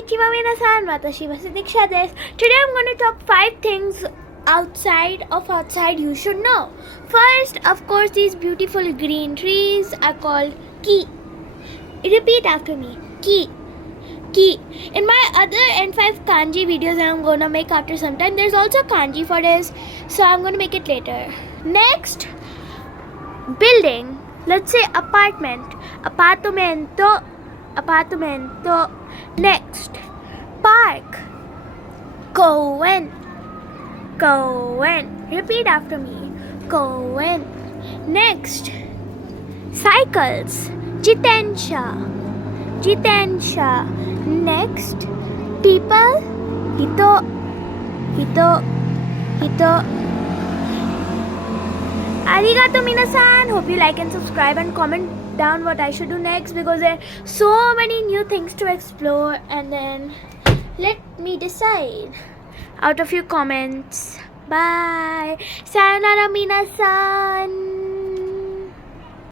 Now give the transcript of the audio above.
Konnichiwa minasan, watashi wa Sadiksha desu. Today I'm going to talk 5 things outside you should know. First, of course, these beautiful green trees are called ki. Repeat after me. Ki. Ki. In my other N5 kanji videos I'm gonna make after some time, there's also kanji for this, so I'm gonna make it later. Next, building. Let's say apartment. Apartamento. Apartamento. Next, park. Koen. Koen. Repeat after me. Koen. Next, cycles. Jitensha. Jitensha. Next, people. Hito. Hito. Hito. Arigato minasan. Hope you like and subscribe and comment down what I should do next, because there are so many new things to explore, and then let me decide out of your comments. Bye. Sayonara minasan.